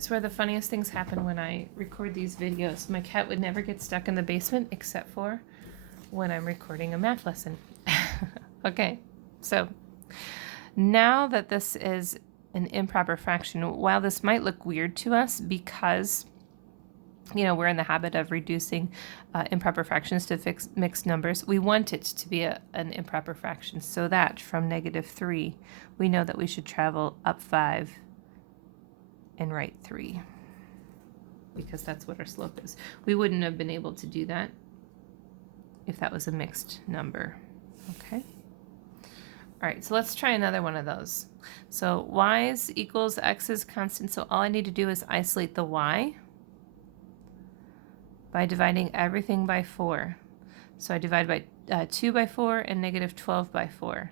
It's where the funniest things happen when I record these videos. My cat would never get stuck in the basement except for when I'm recording a math lesson. Okay, so now that this is an improper fraction, while this might look weird to us because we're in the habit of reducing improper fractions to mixed numbers, we want it to be an improper fraction, so that from -3, we know that we should travel up 5 and right 3, because that's what our slope is. We wouldn't have been able to do that if that was a mixed number. Okay. All right, so let's try another one of those. So y's equals x's constant. So all I need to do is isolate the y by dividing everything by 4. So I divide by 2 by 4 and -12 by 4.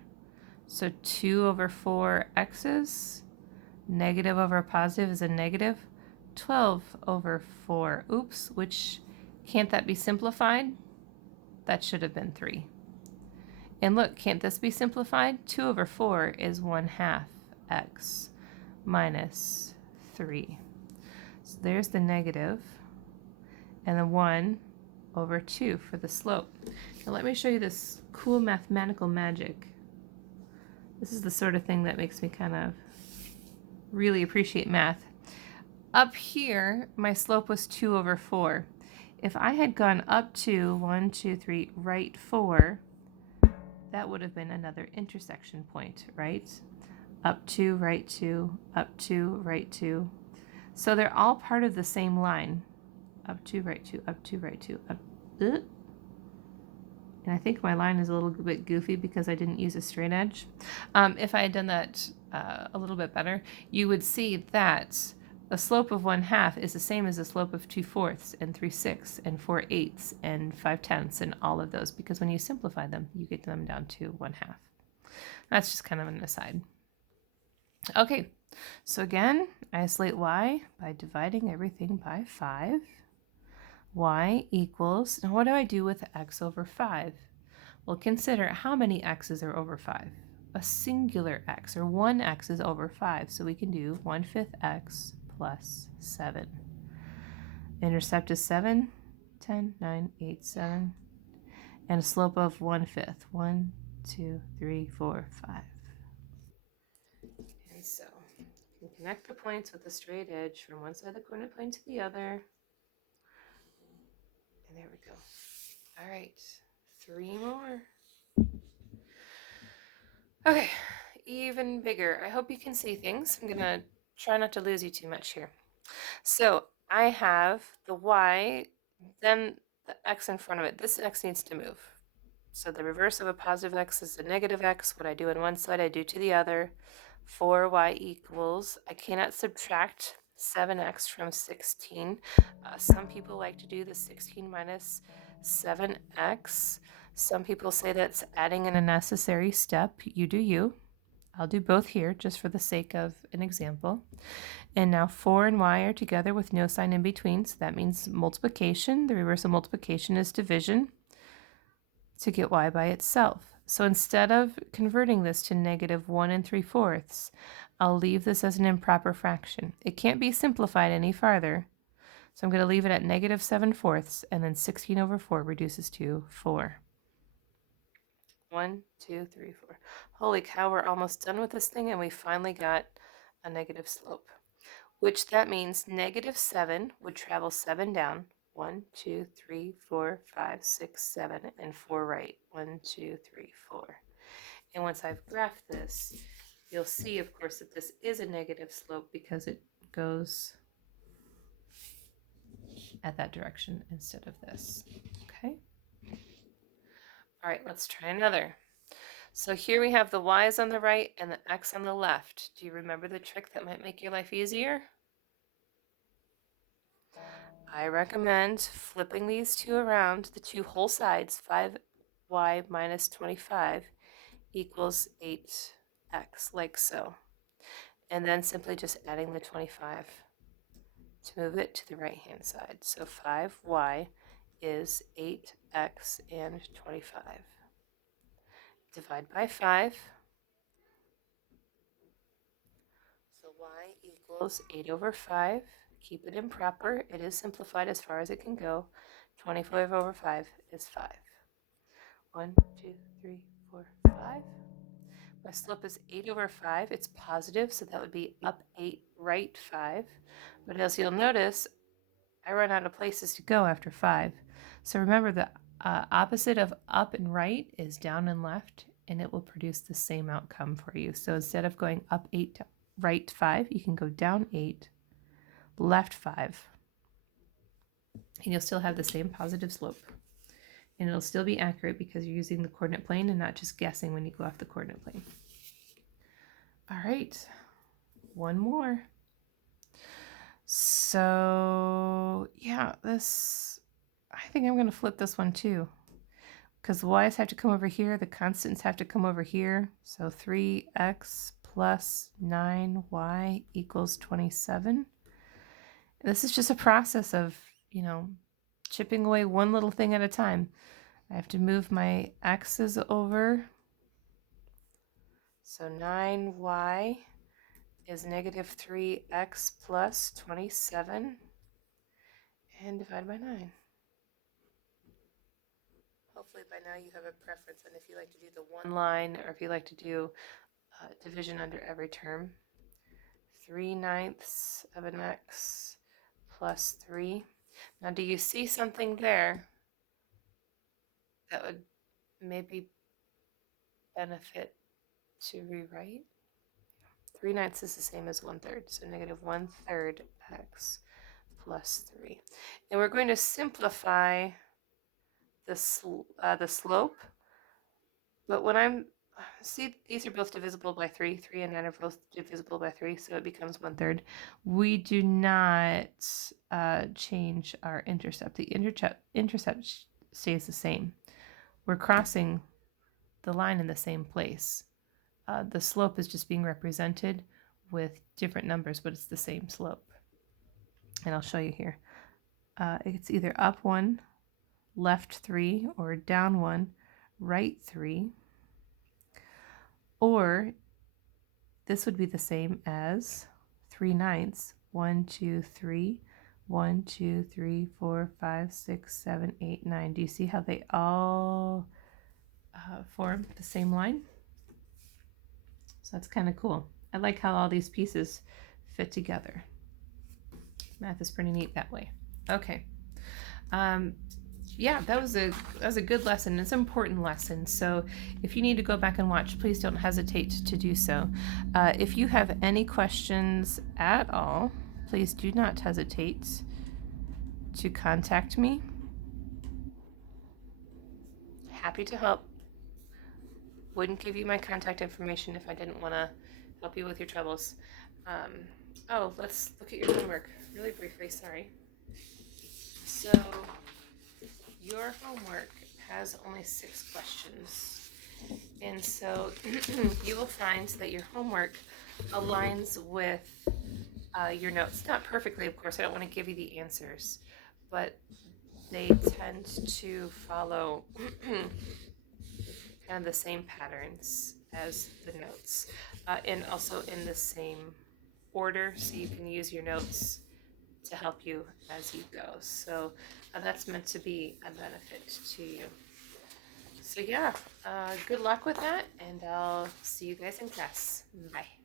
So 2 over 4 x's, negative over positive is a negative. 12 over 4, oops, which, can't that be simplified? That should have been 3. And look, can't this be simplified? 2 over 4 is 1/2 x minus 3. So there's the negative, and the 1 over 2 for the slope. Now let me show you this cool mathematical magic. This is the sort of thing that makes me kind of really appreciate math. Up here, my slope was 2 over 4. If I had gone up to 1, 2, 3, right 4, that would have been another intersection point, right? Up 2, right 2, up 2, right 2. So they're all part of the same line. Up 2, right 2, up 2, right 2, up. And I think my line is a little bit goofy because I didn't use a straight edge. If I had done that a little bit better, you would see that the slope of 1/2 is the same as the slope of 2/4 and 3/6 and 4/8 and 5/10 and all of those, because when you simplify them, you get them down to 1/2. That's just kind of an aside. Okay, so again, isolate y by dividing everything by 5. Y equals, now what do I do with x over 5? Well, consider how many x's are over 5. A singular x, or one x, is over 5, so we can do 1/5 x plus 7. Intercept is 7, 10, 9, 8, 7, and a slope of 1/5. 1, 2, 3, 4, 5. Okay, so you can connect the points with a straight edge from one side of the coordinate plane to the other. And there we go. All right, 3 more. Okay, even bigger. I hope you can see things. I'm gonna try not to lose you too much here. So I have the y, then the x in front of it. This x needs to move. So the reverse of a positive x is a negative x. What I do on one side, I do to the other. 4y equals, I cannot subtract 7x from 16. Some people like to do the 16 minus 7x. Some people say that's adding in a necessary step. You do you. I'll do both here just for the sake of an example. And now 4 and y are together with no sign in between, so that means multiplication. The reverse of multiplication is division to get y by itself. So instead of converting this to -1 3/4, I'll leave this as an improper fraction. It can't be simplified any farther, so I'm going to leave it at -7/4, and then 16 over 4 reduces to 4. 1, 2, 3, 4. Holy cow, we're almost done with this thing, and we finally got a negative slope, which that means -7 would travel 7 down. 1, 2, 3, 4, 5, 6, 7, and 4 right. 1, 2, 3, 4. And once I've graphed this, you'll see, of course, that this is a negative slope because it goes at that direction instead of this. Okay? All right, let's try another. So here we have the y's on the right and the x on the left. Do you remember the trick that might make your life easier? I recommend flipping these two around, the two whole sides. 5y minus 25 equals 8x, like so. And then simply just adding the 25 to move it to the right-hand side. So 5y is 8x and 25. Divide by 5. So y equals 8 over 5. Keep it improper. It is simplified as far as it can go. 25 over 5 is 5. 1, 2, 3, 4, 5. My slope is 8 over 5. It's positive, so that would be up 8, right 5. But as you'll notice, I run out of places to go after 5. So remember, the opposite of up and right is down and left, and it will produce the same outcome for you. So instead of going up 8 to right 5, you can go down 8, left 5. And you'll still have the same positive slope. And it'll still be accurate because you're using the coordinate plane and not just guessing when you go off the coordinate plane. All right, one more. So yeah, I think I'm going to flip this one too, because the y's have to come over here, the constants have to come over here. So 3x plus 9y equals 27. This is just a process of, chipping away one little thing at a time. I have to move my x's over. So 9y is negative 3x plus 27, and divide by 9. Hopefully by now you have a preference on if you like to do the one line or if you like to do division under every term. 3/9 of an x plus 3. Now, do you see something there that would maybe benefit to rewrite? 3/9 is the same as 1/3, so negative 1/3 x plus 3. And we're going to simplify the slope, but when see, these are both divisible by 3. 3 and 9 are both divisible by 3, so it becomes 1/3. We do not change our intercept. The intercept stays the same. We're crossing the line in the same place. The slope is just being represented with different numbers, but it's the same slope. And I'll show you here. It's either up 1, left 3, or down 1, right 3. Or this would be the same as 3/9. 1, 2, 3. 1, 2, 3, 4, 5, 6, 7, 8, 9. Do you see how they all form the same line? So that's kind of cool. I like how all these pieces fit together. Math is pretty neat that way. Okay. Yeah, that was a good lesson. It's an important lesson. So if you need to go back and watch, please don't hesitate to do so. If you have any questions at all, please do not hesitate to contact me. Happy to help. Wouldn't give you my contact information if I didn't want to help you with your troubles. Let's look at your homework really briefly. Sorry. So your homework has only 6 questions, and so you will find that your homework aligns with your notes. Not perfectly, of course. I don't want to give you the answers, but they tend to follow kind of the same patterns as the notes, and also in the same order, so you can use your notes to help you as you go. So that's meant to be a benefit to you. So yeah, good luck with that, and I'll see you guys in class. Bye.